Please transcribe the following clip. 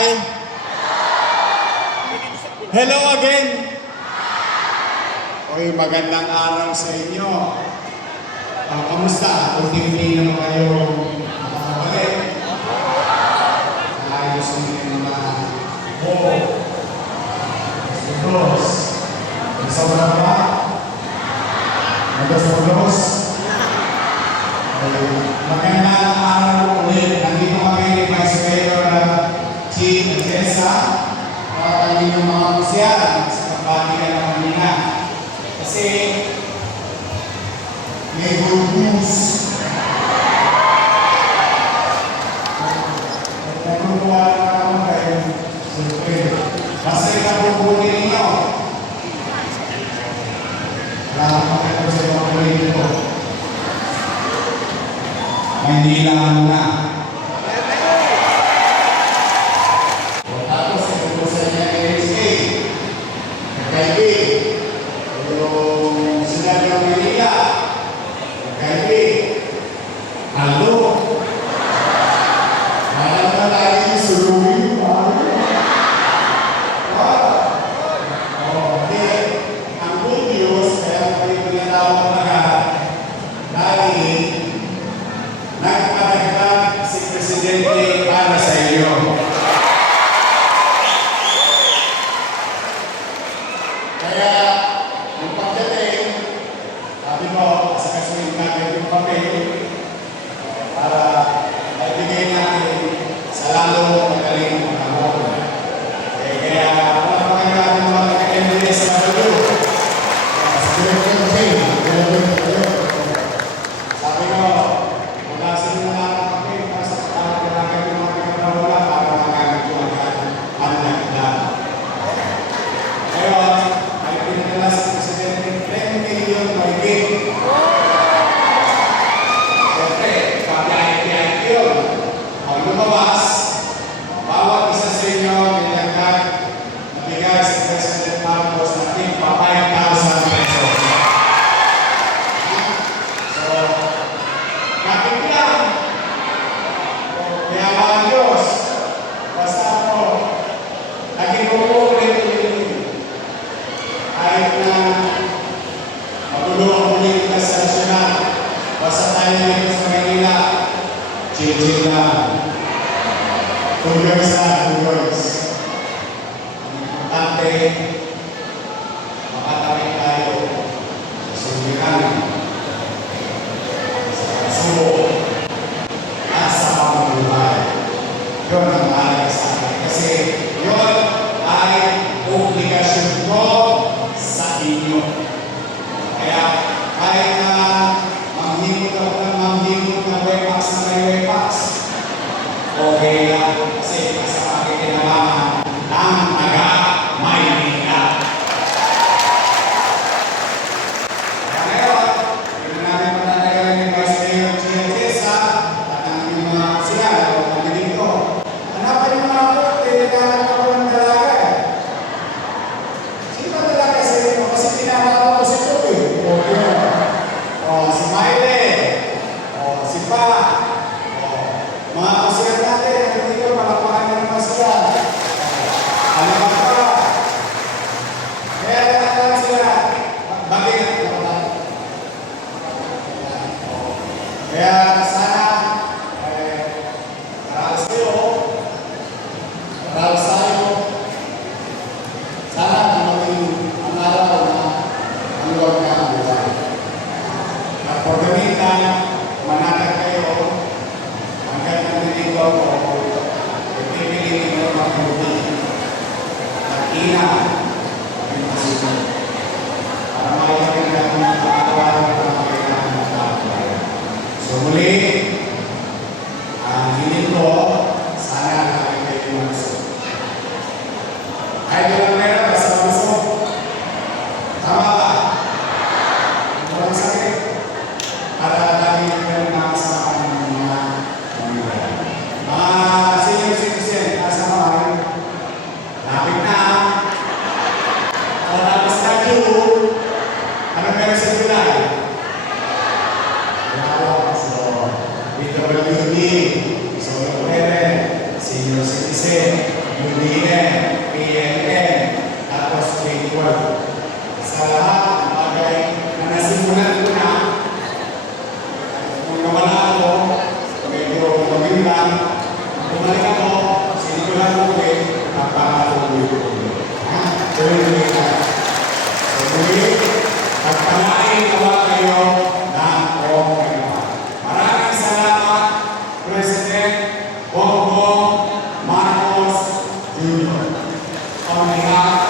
Hi! Hello again! Okay, magandang araw sa inyo. Kamusta? Unti-unti naman kayo makakabalik. Ayos din naman. Dos. Sobrang ba? Dos. Magandang araw ulit. Nandito kami ni Vice Mayor Chief Jessa para kami ng mga musyan sa kagbatikan ng kanina. Kasi may good news. Nagkukuha na naman kayo. Siyempre, basta ikabubunin ninyo. Lahat makita sa mga politiko. Maynila na. Tapos, ito sa niya NSA. Kaibi. Yung sinabi ng Maynila. Kaibi. Halo. Alam na tayo yung sulungin. Ang good news, kaya kayo pinatawag agad dahil nagpadagdag si Presidente para sa iyo. Kaya, yung pagdating, sabi mo, sa kasuhin natin yung papel para maibigay natin sa lalo magaling ng panahon. Kaya, wala pa kayo natin mga nag-MDS na ito. Sabi ko, wala sa inyo lang ang papel para sa kailangan ng mga pinagawala para magagawin ang nagdaan. Ngayon, ay pinagdala sa Presidente 10 million mahigit. Siyempre, pag-IPIP yun. Pag lumabas, bawat isa sa inyo nilagdag nabigay sa President Marcos na tig pa 5,000 pesos. So, kapit lang. Yaman Diyos. Basta ako, naging ulit kahit na magulo ang politika sa nasyonal. Basta tayo dito sa Manila, chill lang. 2 years na, 2 years. Ang importante, makatawin tayo sa suliranan, sa kasubo, at sa pamumuhay. Yun ang mahalaga sa akin. Kasi yun ay obligasyon ko sa inyo. Kaya kahit na manghimot ako ng manghimot na wepax na may wepax, okay lang. Kasi sa akin kinalaman ng taga-Maynila. Kaya ngayon, hindi natin matatagal ng Vice Mayor Chief Jessa at ang aming mga siya, o kami dito. Hanapan yung mga ako, tinaghanap ako ng dalaga eh. Sino ba dalaga sa inyo? Kasi tinatawag ko si Tupi. O si Miley. O si Pa. O mga kasiyan natin, dito palapakan ng mga sila. Ano ba pa? Kaya lang sila. Bakit? Kaya sana, paralas kayo, paralas tayo. Sana dumating ang araw na ang Lord ka ang buhay. At for the meantime, manatag kayo, hanggang nandito ako, ipipiliin mo ang mabuti. At ina, ang masunod. Para makikita ka ng pagkawan ng mga kailangan ng tao. So muli, ang hiling ko, sana namin kayo malusog. Kahit walang meron, basta malusog. Tama ba? Walang sakit. Para lagi meron na kasama ng mga pamilya. Mga senior citizen, kasama kayo. Lapit na. UDN, PLN, tapos grade 12. Sa lahat ng bagay na nasimulan ko na, kung nawala ako, medyo magandang, bumalik ako, sinigulan ko ulit, napakatuloy ko ulit. Tuloy-tuloy na. So, muli, pagpalain nawa kayo ng buong Panginoon. Maraming salamat, President Bongbong Marcos Jr. On behalf